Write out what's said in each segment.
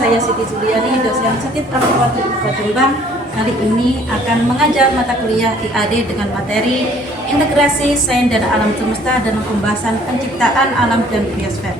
saya Siti Juliani, dosen Setit Praktikum Kota Jombang. Kali ini akan mengajar mata kuliah IAD dengan materi Integrasi Sains dan Alam Semesta dan pembahasan penciptaan alam dan biosfer.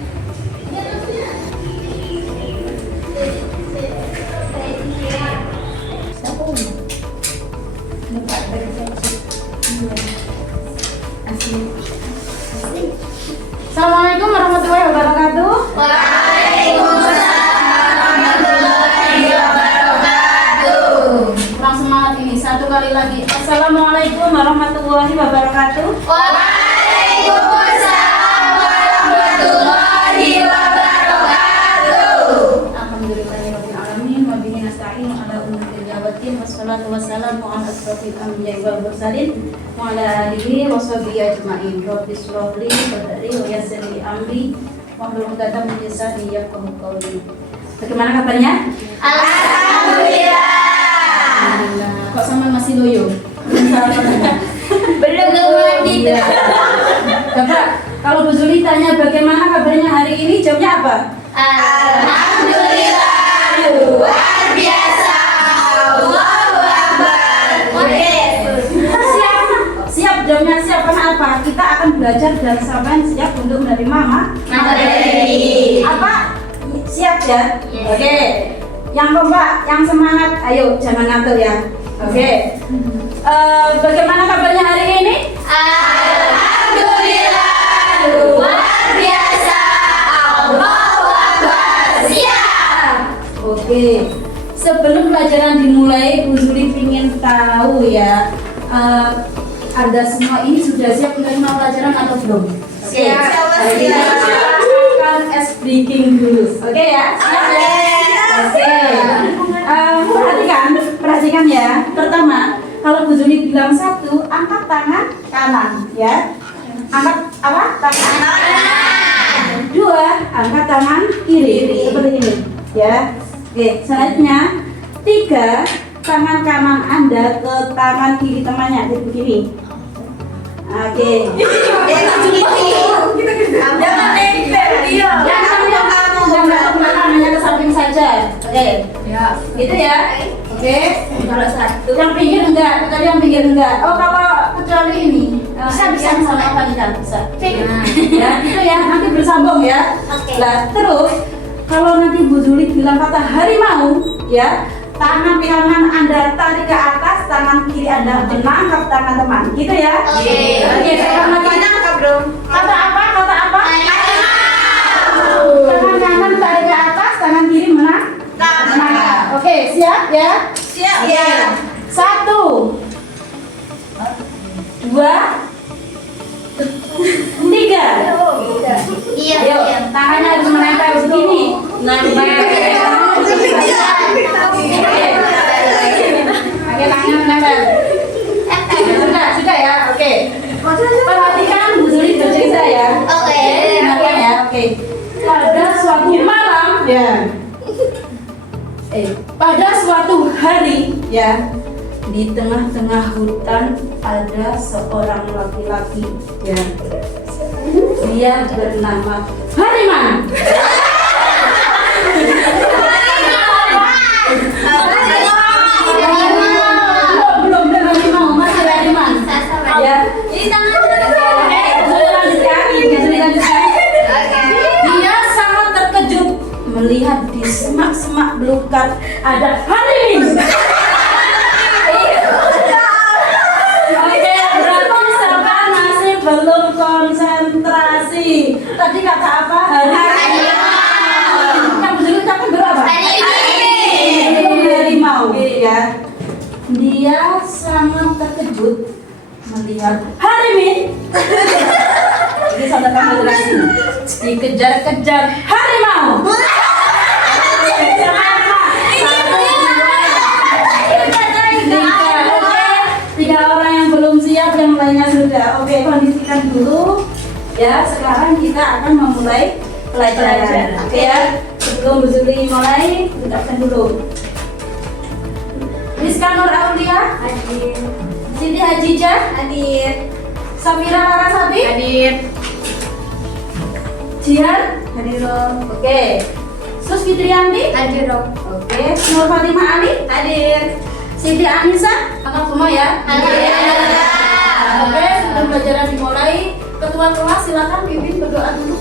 Assalamualaikum warahmatullahi wabarakatuh. Waalaikumsalam warahmatullahi wabarakatuh. Kurang semangat ini, satu kali lagi. Assalamualaikum warahmatullahi wabarakatuh. Waalaikumsalam warahmatullahi wabarakatuh. Alhamdulillahirabbil alamin wa bihi nasta'in ala umuri jawatin wassalatu wassalamu ala asrofil anbiya'i wal mursalin wa ala alihi wa sahbihi ajma'in. Rabbi shrah li sadri wa yassir li amri wahlul 'uqdatam min lisani yafqahu qawli. Bagaimana kabarnya? Alhamdulillah. Alhamdulillah. Kok sama masih loyo? Belum mandi. Bapak, kalau Bu Zuli tanya bagaimana kabarnya hari ini, jawabnya apa? Alhamdulillah. Luar biasa. Allahu Akbar. Oke. Siap, siap, jawabnya siap. Karena apa? Kita akan belajar dan sampai siap untuk menerima Materi. apa? Siap ya? Yes. Oke. Yang kompak, yang semangat, ayo jangan ngantuk ya. Oke. Bagaimana kabarnya hari ini? Alhamdulillah. Luar biasa. Allahu Akbar. Siap. Oke. Sebelum pelajaran dimulai, Bu Zuli ingin tahu ya, Anda semua ini sudah siap menerima pelajaran atau belum? Oke. Siap. Hari ini kita akan ice breaking dulu. Oke ya? Siap ya? Oke. Perhatikan ya. Pertama, kalau Bu Zuli bilang satu, angkat tangan kanan ya. Angkat apa? Tangan kanan. Dua, angkat tangan kiri. Seperti ini ya. Oke, selanjutnya tiga, tangan kanan Anda ke tangan kiri temannya, jadi begini. Oke. Jangan nempel dia. Jangan hanya ke samping saja. Oke. Ya. Gitu ya. Oke. Kalau satu. Yang pinggir enggak, tadi yang pinggir enggak. Oh, kalau kecuali ini bisa sama apa kita bisa. Nah, ya, itu ya nanti bersambung ya. Oke. Nah, terus kalau nanti Bu Zuli bilang kata harimau, ya, tangan kanan Anda tarik ke atas, tangan kiri Anda menangkap tangan teman, gitu ya. Oke. Oke, sekarang lagi. Kata apa? Kata apa? Tangan kanan tarik ke atas, tangan kiri menangkap. Oke, siap ya? Siap. Oke. Satu, dua, tiga. Iya. Ayo, tangannya harus menempel begini. Oke, tangannya menempel. Sudah ya, oke. Perhatikan Bu Zuli bercerita ya. Oke. Dengarkan ya, oke. Pada suatu malam, ya. Pada suatu hari, ya. Di tengah-tengah hutan ada seorang laki-laki, ya. Dia bernama Hariman. Belum harimau, masih Hariman. Ya. Lanjutkan. Dia sangat terkejut melihat di semak-semak belukar ada harimau. Oke, berarti Sapa masih belum konsentrasi. Tadi kata apa? Harimau. Yang betul ucapkan berapa? Harimau. Ya. Dia sangat terkejut melihat harimau. Ini saudara kamu jelasin. Dikejar-kejar harimau. Tiga orang yang belum siap, yang lainnya sudah. Oke, kondisikan dulu. Ya, sekarang kita akan memulai pelajaran. Oke ya. Sebelum Bu Zuli mulai, ucapkan dulu. Rizka Nur Aulia hadir. Siti Hajijah hadir. Samira Larasati hadir. Jihan hadir. Oke. Sus Fitrianti? Hadir dong. Oke. Nur Fatimah Ali? Hadir. Siti Anissa? Angkat semua ya? Hadir. Oke, sebelum pelajaran dimulai, ketua kelas silakan pimpin berdoa dulu.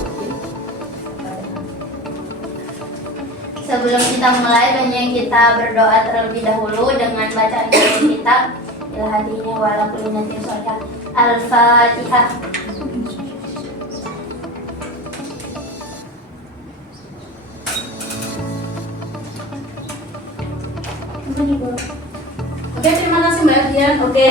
Sebelum kita mulai, banyak kita berdoa terlebih dahulu dengan bacaan dari kitab Ilhadinya wala kulinatin sholihah. Al-Fatihah. Oke, terima kasih Mbak Dian. Oke,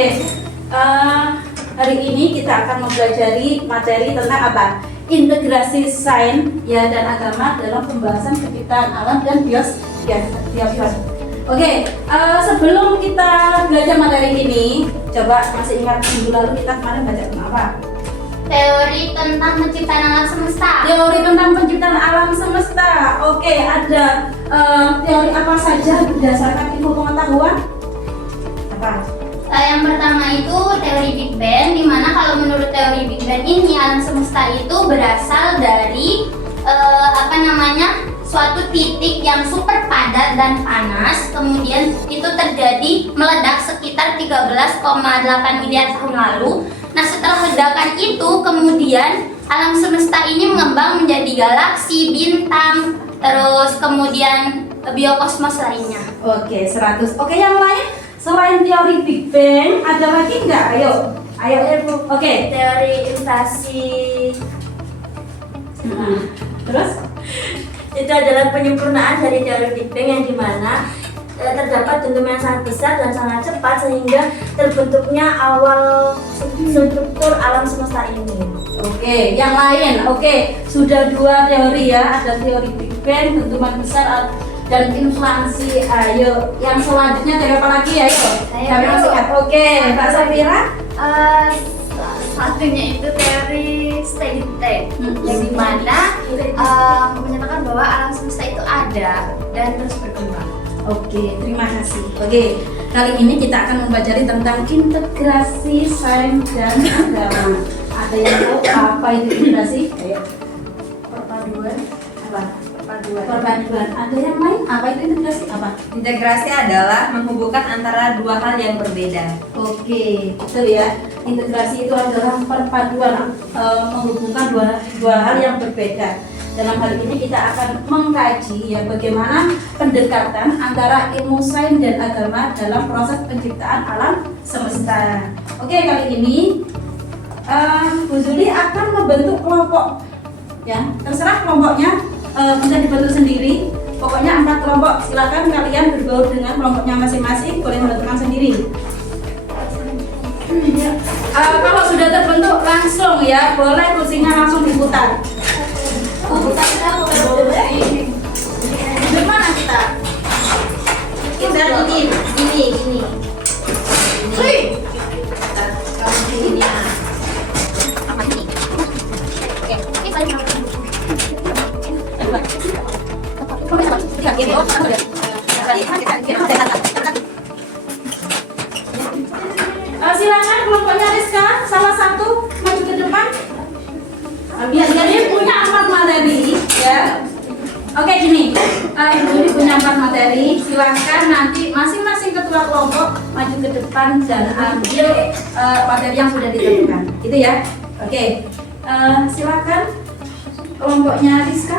hari ini kita akan mempelajari materi tentang apa? Integrasi sains ya dan agama dalam pembahasan penciptaan alam dan bios. Oke, sebelum kita belajar materi ini, coba masih ingat minggu lalu kita kemarin baca tentang apa? Teori tentang penciptaan alam semesta. Teori tentang penciptaan alam semesta. Oke, ada teori apa saja berdasarkan ilmu pengetahuan? Apa? Yang pertama itu teori Big Bang, di mana kalau menurut teori Big Bang ini alam semesta itu berasal dari suatu titik yang super padat dan panas, kemudian itu terjadi meledak sekitar 13,8 miliar tahun lalu. Nah, setelah ledakan itu kemudian alam semesta ini mengembang menjadi galaksi, bintang, terus kemudian biokosmos lainnya. Oke, 100. Oke, yang lain selain teori Big Bang ada lagi nggak? Ayo Bu. Oke. Teori inflasi Terus? itu adalah penyempurnaan dari teori Big Bang yang dimana terdapat dentum yang sangat besar dan sangat cepat sehingga terbentuknya awal struktur alam semesta ini. Oke, yang lain. Oke, sudah 2 teori ya. Ada teori Big Bang, dentuman besar dan inflasi. Ayo, yang selanjutnya teori apa lagi ya? Ayo. Kami masih ingat. Oke, Mbak Safira. Satunya itu teori steady state yang dimana menyatakan bahwa alam semesta itu ada dan terus berkembang. Oke, terima kasih. Oke, kali ini kita akan mempelajari tentang integrasi sains dan agama. Ada yang tahu apa itu integrasi? Ayo. Perpaduan. Apa? Perpaduan. Ada yang lain? Apa itu integrasi? Apa? Integrasi adalah menghubungkan antara 2 hal yang berbeda. Oke, betul ya. Integrasi itu adalah perpaduan, menghubungkan dua hal yang berbeda. Dalam hal ini kita akan mengkaji ya bagaimana pendekatan antara ilmu sains dan agama dalam proses penciptaan alam semesta. Oke, kali ini Bu Zuli akan membentuk kelompok. Ya, terserah kelompoknya bisa dibentuk sendiri. Pokoknya 4 kelompok. Silakan kalian berbaur dengan kelompoknya masing-masing. Boleh menentukan sendiri. Ya. Kalau sudah terbentuk langsung ya, boleh kursinya langsung diputar. Di mana kita? Kita gini. Silakan kelompoknya Rizka, salah satu maju ke depan. Biar dia punya 4 materi, ya. Oke, gini. Ini punya 4 materi. Silakan nanti masing-masing ketua kelompok maju ke depan dan ambil materi yang sudah ditentukan. Itu ya. Oke. Silakan kelompoknya Rizka.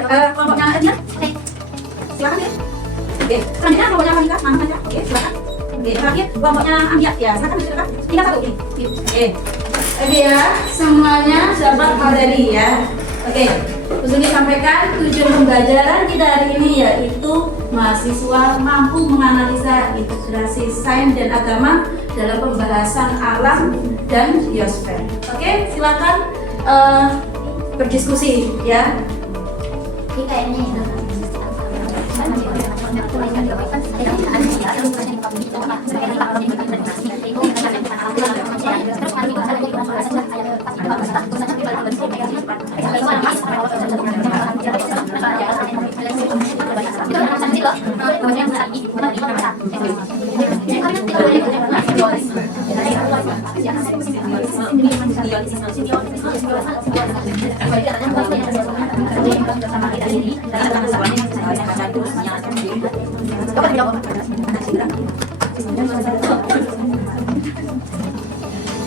Kelompoknya Nadia. Silakan ya. Oke, selanjutnya kelompoknya Monika, Mama aja. Oke, silakan. Oke, terakhir kelompoknya Ambia. Ya, silakan silakan. Tinggal 1 ini. Oke. Oke ya, semuanya dapat materi ya. Oke, Usuli sampaikan tujuan pembelajaran kita hari ini yaitu mahasiswa mampu menganalisa integrasi sains dan agama dalam pembahasan alam dan biosfer. Oke, silakan berdiskusi ya. Ini kayaknya ya.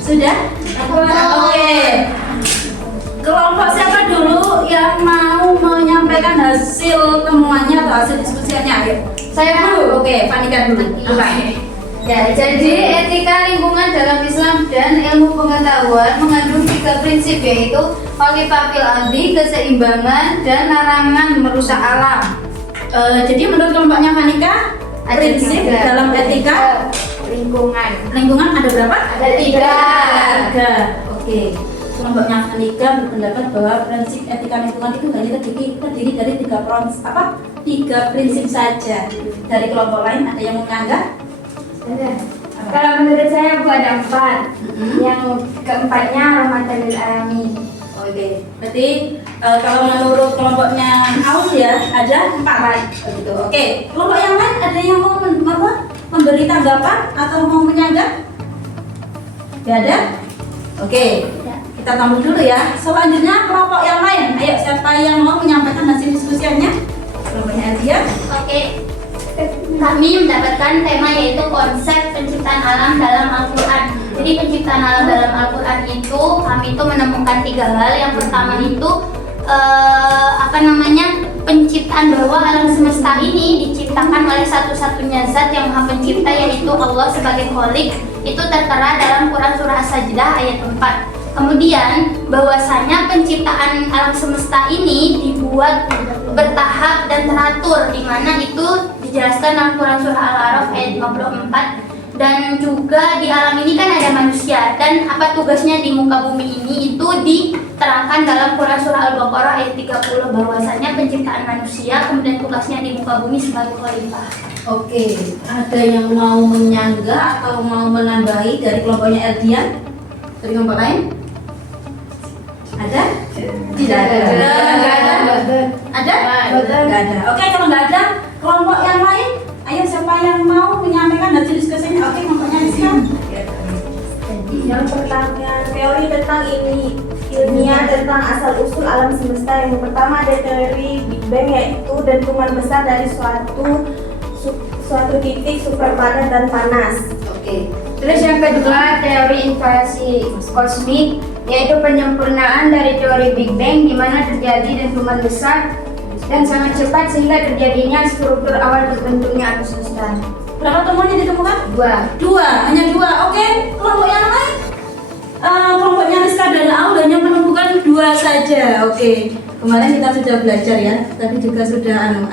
Sudah? Oke. Kelompok siapa dulu yang mau menyampaikan hasil temuannya atau hasil diskusinya? Ayo. Saya dulu. Oke, Panika dulu. Oke. Ya, jadi etika lingkungan dalam Islam dan ilmu pengetahuan mengandung 3 prinsip, yaitu khalifatil ardi, keseimbangan, dan larangan merusak alam. Jadi menurut kelompoknya Panika, prinsip dalam etika lingkungan ada berapa? Ada 3. Oke. Kelompoknya Panika berpendapat bahwa prinsip etika lingkungan itu hanya terdiri dari 3 prinsip saja. Dari kelompok lain ada yang menganggap? Kalau menurut saya ada 4. Yang keempatnya rahmatan lil alamin. Oke. Berarti kalau menurut kelompoknya Aul ya ada 4. Begitu. Oke. Kelompok yang lain ada yang mau memberi tanggapan atau mau menyanggah? Tidak ada? Oke. Kita tampung dulu ya. Selanjutnya kelompok yang lain. Ayo, siapa yang mau menyampaikan hasil diskusinya? Kelompoknya Azia. Oke. Kami mendapatkan tema yaitu konsep penciptaan alam dalam Al-Quran. Jadi penciptaan alam dalam Al-Quran itu kami itu menemukan 3 hal. Yang pertama itu penciptaan bahwa alam semesta ini diciptakan oleh satu-satunya zat yang maha pencipta, yaitu Allah sebagai Khalik. Itu tertera dalam Quran surah As-Sajdah ayat 4. Kemudian bahwasanya penciptaan alam semesta ini dibuat bertahap dan teratur, di mana itu dijelaskan dalam Quran surah Al-A'raf ayat 54. Dan juga di alam ini kan ada manusia, dan apa tugasnya di muka bumi ini itu diterangkan dalam Quran surah Al-Baqarah ayat 30, bahwasanya penciptaan manusia kemudian tugasnya di muka bumi sebagai khalifah. Oke, ada yang mau menyanggah atau mau menambahi dari kelompoknya Eldian? Dari kelompok lain? Ada? Tidak ada. Ada? Nggak ada. Oke, kalau nggak ada, kelompok yang lain, ayo siapa yang mau menyampaikan hasil diskusinya? Oke, kelompoknya Rizkan. Yang pertama, teori tentang ilmiah tentang asal usul alam semesta. Yang pertama ada teori Big Bang, yaitu dentuman besar dari suatu titik super padat dan panas. Oke. Terus yang kedua teori inflasi kosmik, yaitu penyempurnaan dari teori Big Bang, di mana terjadi dentuman besar dan sangat cepat sehingga terjadinya struktur awal terbentuknya alam semesta. Berapa temuan yang ditemukan? 2. Hanya 2. Oke, kelompok yang lain? Kelompoknya Rizka dan Aul hanya menemukan 2 saja. Oke, kemarin kita sudah belajar ya, tapi juga sudah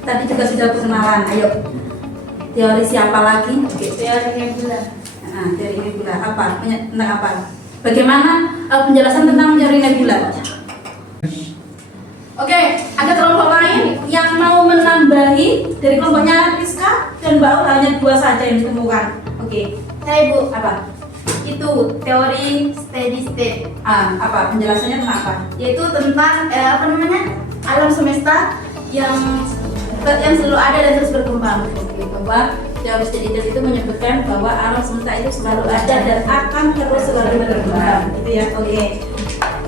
tadi juga sudah perkenalan. Ayo, teori siapa lagi? Oke, Teori nebula. nah, teori nebula apa? Tentang apa? Bagaimana penjelasan tentang teori nebula? Oke, ada kelompok lain yang mau menambahi dari kelompoknya Rizka dan Mbak Aul, hanya 2 saja yang ditemukan. Oke, Saya Bu, apa? itu teori steady state, Apa penjelasannya tentang apa? yaitu tentang alam semesta yang selalu ada dan terus berkembang. Oke, bahwa teori steady state itu menyebutkan bahwa alam semesta itu selalu ada dan akan terus selalu berkembang, gitu ya. Oke.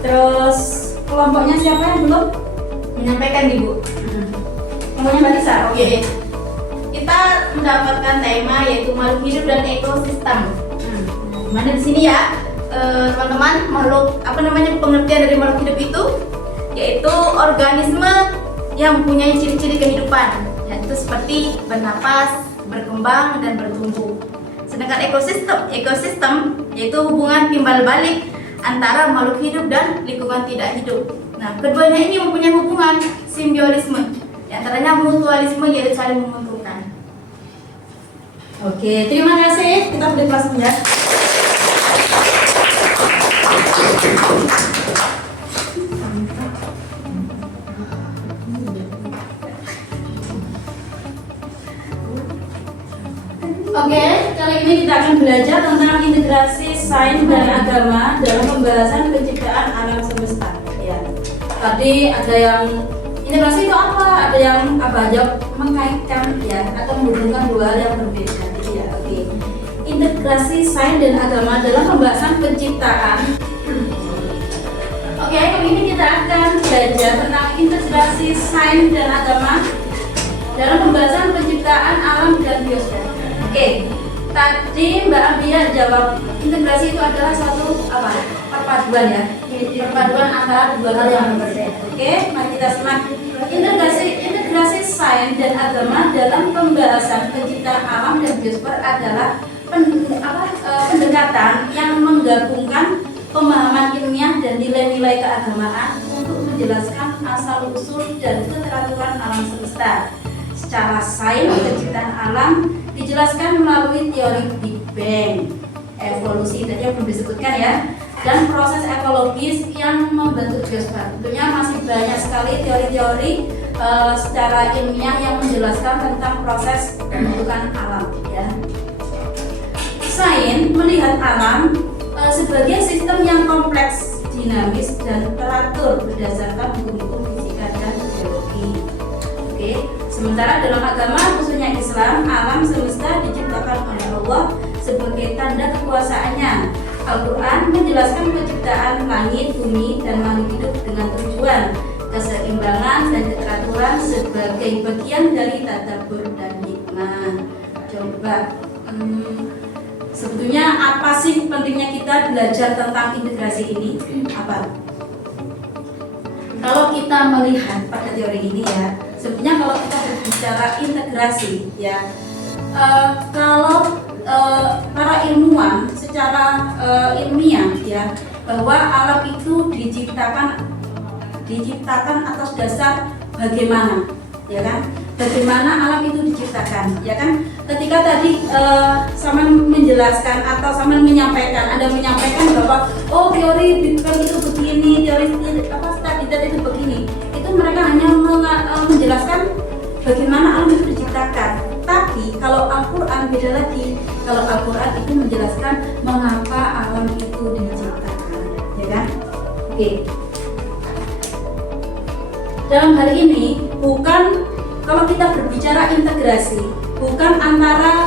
Terus kelompoknya siapa yang belum Menyampaikan Ibu. kelompoknya Mbak Lisa? Oke. Kita mendapatkan tema yaitu makhluk hidup dan ekosistem. Mana di sini ya, teman-teman, pengertian dari makhluk hidup itu yaitu organisme yang mempunyai ciri-ciri kehidupan, yaitu seperti bernapas, berkembang, dan bertumbuh. Sedangkan ekosistem yaitu hubungan timbal balik antara makhluk hidup dan lingkungan tidak hidup. Nah, keduanya ini mempunyai hubungan simbioisme, di antaranya mutualisme, yaitu saling menguntungkan. Oke, terima kasih. Kita beri kelas ya. Oke, kali ini kita akan belajar tentang integrasi sains dan agama dalam pembahasan penciptaan alam semesta. Ya, tadi ada yang integrasi itu apa? Ada yang mengkaitkan ya atau menghubungkan 2 hal yang berbeda. Jadi ya, oke. integrasi sains dan agama dalam pembahasan penciptaan. Oke, kali ini kita akan belajar tentang integrasi sains dan agama dalam pembahasan penciptaan alam dan biosfer. Oke, tadi Mbak Abia jawab integrasi itu adalah suatu perpaduan ya, perpaduan antara dua hal yang berbeda. Oke, mari kita simak integrasi sains dan agama dalam pembahasan penciptaan alam dan biosfer adalah pendekatan yang menggabungkan pemahaman ilmiah dan nilai-nilai keagamaan untuk menjelaskan asal-usul dan keteraturan alam semesta. Secara sains, penciptaan alam dijelaskan melalui teori Big Bang, evolusi tadi yang belum disebutkan ya, dan proses ekologis yang membentuk biosfer. Tentunya masih banyak sekali teori-teori secara ilmiah yang menjelaskan tentang proses pembentukan alam ya. Sains melihat alam sebagai sistem yang kompleks, dinamis, dan teratur berdasarkan hukum-hukum fisika dan biologi. Oke, sementara dalam agama khususnya Islam, alam semesta diciptakan oleh Allah sebagai tanda kekuasaannya. Al-Quran menjelaskan penciptaan langit, bumi, dan makhluk hidup dengan tujuan keseimbangan dan keteraturan sebagai bagian dari tadabbur dan hikmah. Coba sebetulnya apa sih pentingnya kita belajar tentang integrasi ini? Apa? Kalau kita melihat pada teori ini ya, sebetulnya kalau kita berbicara integrasi ya, kalau para ilmuwan secara ilmiah ya, bahwa alam itu diciptakan atas dasar bagaimana, ya kan? Bagaimana alam itu diciptakan, ya kan? Ketika tadi Saman menjelaskan atau Saman menyampaikan, Anda menyampaikan bahwa oh teori Big Bang itu begini, teori studi itu begini, itu mereka hanya menjelaskan bagaimana alam itu diciptakan. Tapi kalau Al-Quran beda lagi. Kalau Al-Quran itu menjelaskan mengapa alam itu diciptakan, ya kan? Oke. Dalam hal ini bukan, kalau kita berbicara integrasi, bukan antara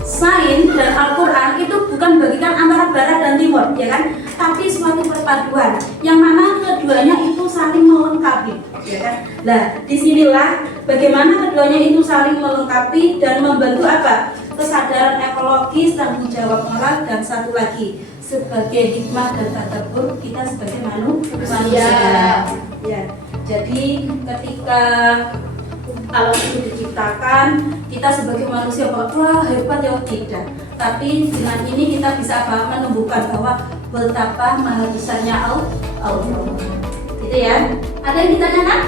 sains dan Al-Quran, itu bukan bagikan antara barat dan timur, ya kan? Tapi suatu perpaduan yang mana keduanya itu saling melengkapi, ya kan? Nah, disinilah bagaimana keduanya itu saling melengkapi dan membantu apa? Kesadaran ekologis, tanggung jawab moral, dan satu lagi sebagai hikmah dan tadabbur kita sebagai manusia. Ya, jadi ketika alam itu diciptakan, kita sebagai manusia wah hebat ya, tidak. Tapi dengan ini kita bisa menumbuhkan bahwa betapa maha besarnya Allah. Gitu ya. Ada yang ditanyakan?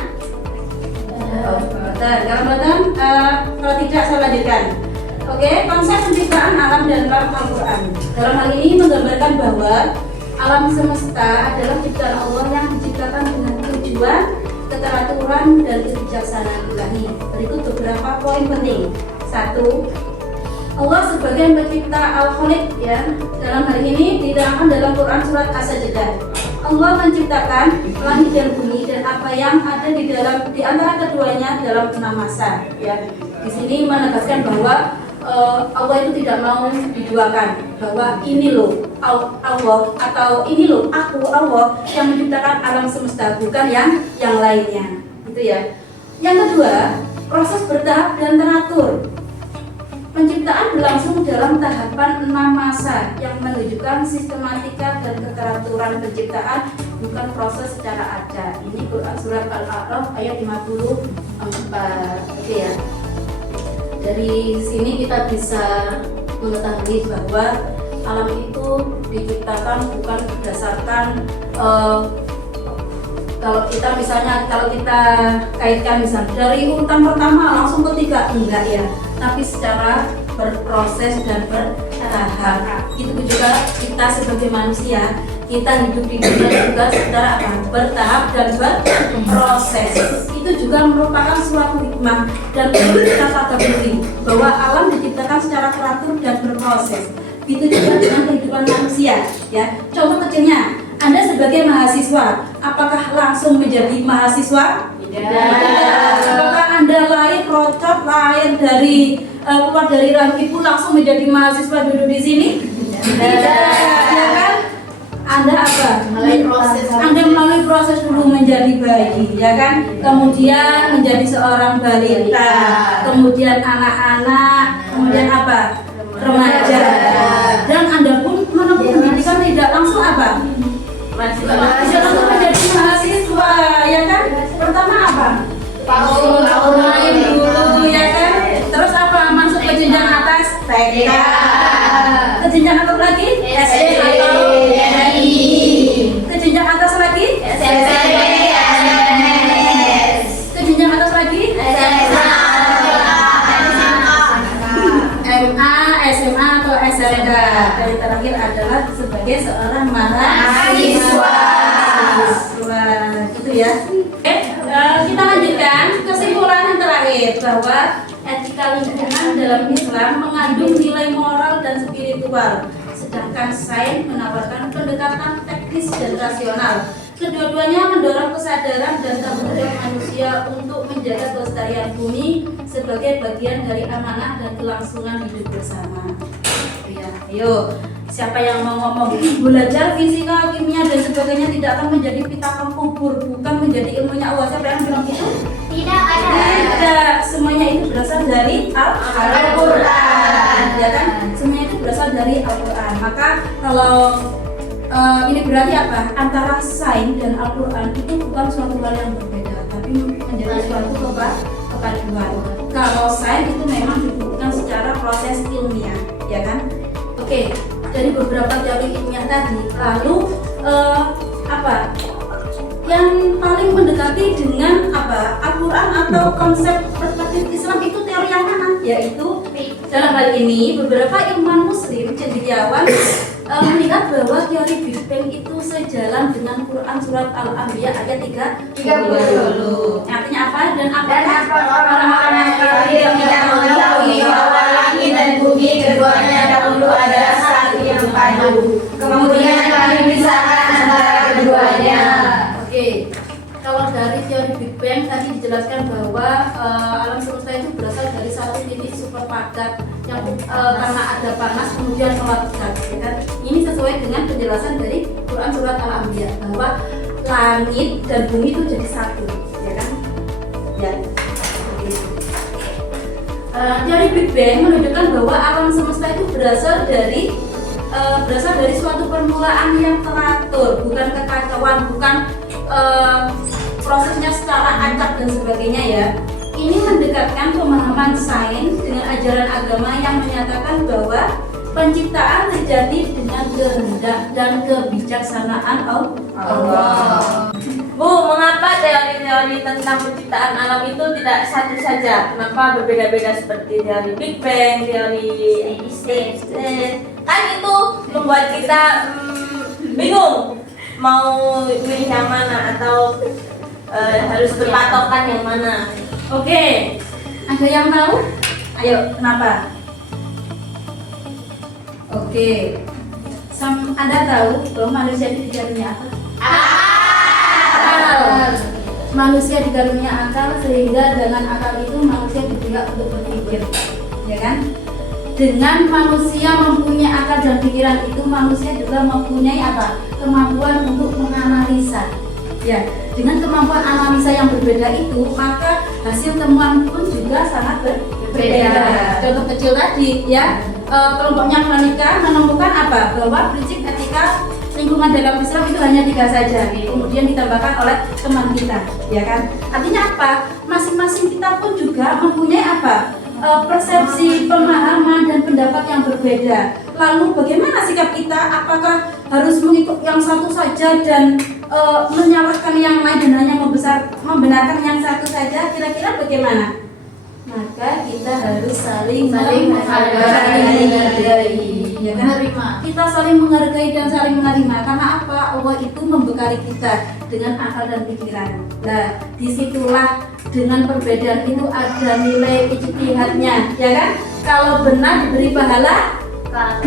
Kalau tidak saya lanjutkan. Oke, konsep penciptaan alam dalam Al-Quran. Dalam hal ini menggambarkan bahwa alam semesta adalah ciptaan Allah yang diciptakan dengan tujuan, keteraturan, dan kebijaksanaan ilahi. Berikut beberapa poin penting. 1. Allah sebagai pencipta Al-Khaliq ya. Dalam hal ini diterangkan dalam Quran surat As-Sajdah. Allah menciptakan langit dan bumi dan apa yang ada di antara keduanya dalam 6 masa ya. Di sini menegaskan bahwa Allah itu tidak mau diduakan, bahwa ini loh Allah atau ini loh aku Allah yang menciptakan alam semesta, bukan yang lainnya, gitu ya. Yang kedua, proses bertahap dan teratur. Penciptaan berlangsung dalam tahapan 6 masa yang menunjukkan sistematika dan keteraturan penciptaan, bukan proses secara acak. Ini Quran surat Al-A'raf ayat 54. Oke ya. Dari sini kita bisa mengetahui bahwa alam itu diciptakan bukan berdasarkan kalau kita kaitkan misalnya dari urutan pertama langsung ketiga, enggak ya, tapi secara berproses dan bertahap. Itu juga kita sebagai manusia, kita hidup di dunia juga secara bertahap dan berproses. Itu juga merupakan suatu hikmah dan perlu kita tadaburi bahwa alam diciptakan secara teratur dan berproses. Itu juga dengan kehidupan manusia ya. Contoh kecilnya, Anda sebagai mahasiswa, apakah langsung menjadi mahasiswa? Tidak. Apakah Anda lahir dari keluar dari rahim ibu langsung menjadi mahasiswa duduk di sini? Tidak, ya kan? Anda apa? Anda melalui proses dulu menjadi bayi, ya kan? Kemudian menjadi seorang balita, kemudian anak-anak, kemudian apa? Remaja. Dan Anda pun menempuh pendidikan tidak langsung apa? Tidak langsung menjadi mahasiswa, ya kan? Pertama apa? Tahun lain dulu, ya kan? Terus apa? Masuk ke jenjang atas? TK. Ke jenjang atas lagi? SD atau SMI. Ke jenjang atas lagi? SMP, SMS. Ke jenjang atas lagi? SMA, SMA atau SMK. Dan yang terakhir adalah sebagai seorang mahasiswa. Gitu ya. Oke, kita lanjutkan kesimpulan yang terakhir bahwa etika lingkungan dalam Islam mengandung nilai moral dan spiritual, sedangkan sains menawarkan pendekatan teknis dan rasional. Kedua-duanya mendorong kesadaran dan tanggung jawab manusia untuk menjaga kelestarian bumi sebagai bagian dari amanah dan kelangsungan hidup bersama. Ya, ayo, siapa yang mau ngomong belajar fisika, kimia dan sebagainya tidak akan menjadi pitaka kubur, bukan menjadi ilmunya Allah? Siapa yang bilang gitu? Tidak ada. Tidak, semuanya itu berasal dari Al-Quran, ya kan? Semuanya itu berasal dari Al-Quran. Maka kalau ini berarti apa? Antara sains dan Al-Quran itu bukan suatu hal yang berbeda, tapi menjadi suatu kepaduan. Kalau sains itu memang dibuktikan secara proses ilmiah, ya kan? Oke, dari beberapa teori ilmiah tadi, lalu apa? Yang paling mendekati dengan apa? Al-Quran atau konsep perspektif Islam itu teori yang mana? Yaitu dalam hal ini beberapa ilmuwan Muslim cendekiawan melihat bahwa teori Big Bang itu sejalan dengan Quran surat Al-Anbiya ayat 30. Artinya apa? Dan apa teori yang tidak mengetahui bahwa langit dan bumi keduanya dahulu adalah satu yang padu. Kemudian kami pisahkan antara keduanya. Oke. Kalau dari teori Big Bang tadi dijelaskan bahwa alam semesta itu berasal dari satu titik super padat yang karena ada panas kemudian meledak, ya kan? Ini sesuai dengan penjelasan dari Quran surat Al-Anbiya bahwa langit dan bumi itu jadi satu, ya kan? Ya. Teori Big Bang menunjukkan bahwa alam semesta itu berasal dari suatu permulaan yang teratur, bukan kekacauan, bukan prosesnya secara acak dan sebagainya, ya. Ini mendekatkan pemahaman sains dengan ajaran agama yang menyatakan bahwa penciptaan terjadi dengan kehendak dan kebijaksanaan Allah. Bu, mengapa teori-teori tentang penciptaan alam itu tidak satu saja? Kenapa berbeda-beda seperti teori Big Bang, teori Einstein? Kan itu membuat kita bingung mau milih yang mana atau harus berpatokan yang mana. Oke, ada yang tahu? Ayo, kenapa? Oke, Anda tahu bahwa manusia dikaruniai apa? Akal. Manusia dikaruniai akal sehingga dengan akal itu manusia diberi untuk berpikir, ya kan? Dengan manusia mempunyai akal dan pikiran itu manusia juga mempunyai apa? Kemampuan untuk menganalisa. Ya, dengan kemampuan analisa yang berbeda itu, maka hasil temuan pun juga sangat berbeda. Contoh kecil tadi, ya, kelompoknya Monica menemukan apa? Bahwa prinsip etika lingkungan dalam Islam itu hanya 3 saja. Kemudian ditambahkan oleh teman kita, ya kan? Artinya apa? Masing-masing kita pun juga mempunyai apa? Persepsi, pemahaman dan pendapat yang berbeda. Lalu bagaimana sikap kita? Apakah harus mengikut yang satu saja dan menyalahkan yang lain dan hanya membenarkan yang satu saja? Kira-kira bagaimana? Maka kita harus saling menghargai, ya kan? Kita saling menghargai dan saling menerima. Karena apa? Allah itu membekali kita dengan akal dan pikiran. Nah, disitulah dengan perbedaan itu ada nilai ijtihadnya, ya kan? Kalau benar diberi pahala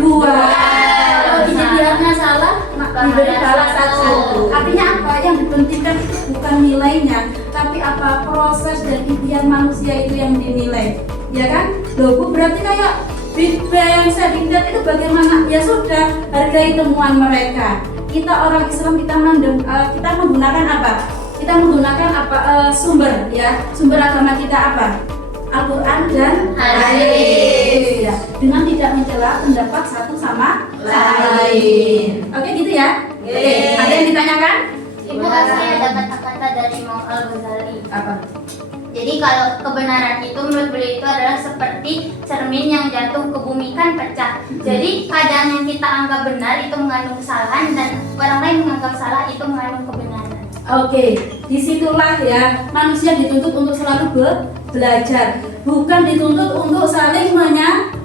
2, kalau ijtihadnya salah diberi pahala 1. Artinya apa? Yang dipentingkan itu bukan nilainya, tapi apa? Proses dan impian manusia itu yang dinilai, ya kan? Loh Bu, berarti kayak Big Bang, Shedding Death itu bagaimana? Ya sudah, hargai temuan mereka. Kita orang Islam, kita menggunakan apa? Kita menggunakan apa sumber ya? Sumber agama kita apa? Al-Quran dan hadis. Ya, dengan tidak mencela pendapat satu sama lain. Oke gitu ya? Oke. Ada yang ditanyakan? Ibu saya ada kata-kata dari Imam Al-Ghazali. Apa? Jadi kalau kebenaran itu menurut beliau itu adalah seperti cermin yang jatuh ke bumi kan pecah. Jadi keadaan yang kita anggap benar itu mengandung kesalahan dan orang lain menganggap salah itu mengandung kebenaran. Oke, disitulah ya manusia dituntut untuk selalu belajar, bukan dituntut untuk saling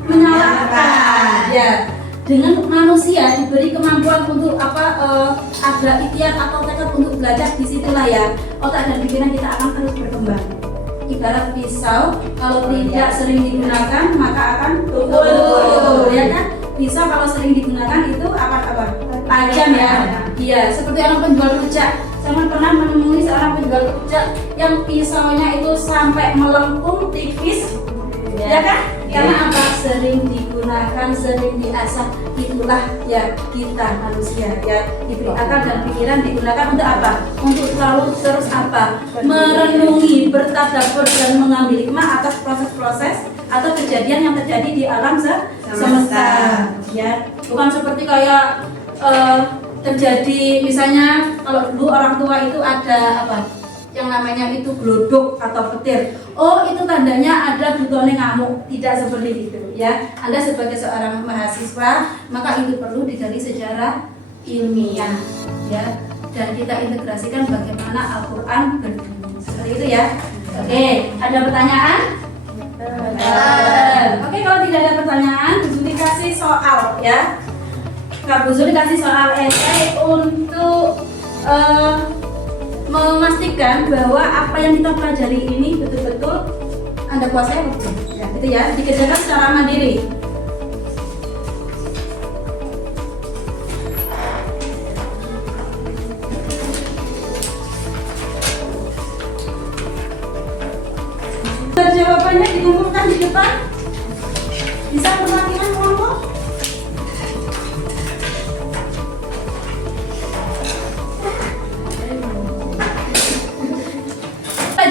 menyalahkan. Ya, dengan manusia diberi kemampuan untuk ada ikhtiar atau tekad untuk belajar, disitulah ya otak dan pikiran kita akan terus berkembang. Ibarat pisau, kalau tidak sering digunakan maka akan tumpul, ya kan? Pisau kalau sering digunakan itu akan apa? Tajam ya. Iya, seperti orang penjual rujak. Saya pernah menemui seorang penjual rujak yang pisaunya itu sampai melengkung tipis, ya kan? Karena apa? Sering digunakan, sering diasah. Itulah ya kita manusia ya, diberi akal dan pikiran digunakan untuk apa? Untuk selalu terus apa? Merenungi, bertadabbur dan mengambil hikmah atas proses-proses atau kejadian yang terjadi di alam semesta. Ya, bukan seperti kayak terjadi misalnya kalau dulu orang tua itu ada apa? Yang namanya itu glodok atau petir. Oh, itu tandanya ada butone ngamuk. Tidak seperti itu ya. Anda sebagai seorang mahasiswa, maka itu perlu digali secara ilmiah ya. Dan kita integrasikan bagaimana Al-Qur'an berbunyi. Seperti itu ya. Oke, ada pertanyaan? Oke, kalau tidak ada pertanyaan, Bu Zuli kasih soal ya. Kak Bu Zuli kasih soal esai untuk memastikan bahwa apa yang kita pelajari ini betul-betul Anda kuasai betul. Ya, gitu ya, dikerjakan secara mandiri. Jawabannya dikumpulkan di depan. Bisa perhatikan kelompok?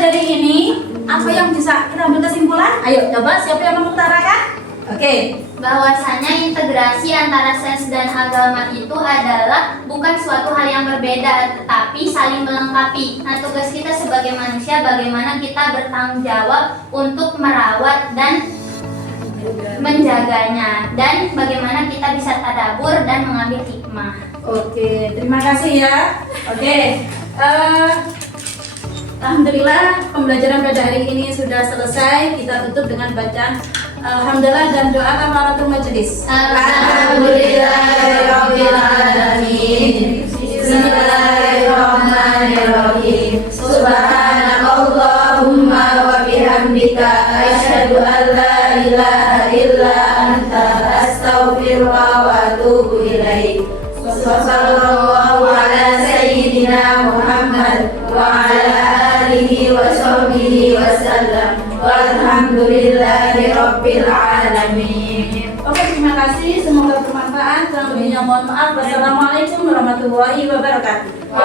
Jadi ini apa yang bisa kita ambil kesimpulan? Ayo coba siapa yang mengutarakan? Oke. Bahwasanya integrasi antara sains dan agama itu adalah bukan suatu hal yang berbeda, tetapi saling melengkapi. Nah, tugas kita sebagai manusia bagaimana kita bertanggung jawab untuk merawat dan menjaganya, dan bagaimana kita bisa tadabbur dan mengambil hikmah. Oke, terima kasih ya. Oke. Alhamdulillah pembelajaran pada hari ini sudah selesai. Kita tutup dengan bacaan alhamdulillah dan doa kafaratul majelis. Alhamdulillahirabbil alamin. Bismillahirrahmanirrahim. Subhanakallahumma wa bihamdika asyhadu an la ilaha illa anta astaghfiruka wa atubu ilaik. Sallallahu ala sayyidina Muhammad wa ala alihi wa sahbihi wa sallam. Walhamdulillahi rabbil alamin. Oke, terima kasih. Semoga bermanfaat. Kurang lebihnya mohon maaf. Wassalamualaikum warahmatullahi wabarakatuh.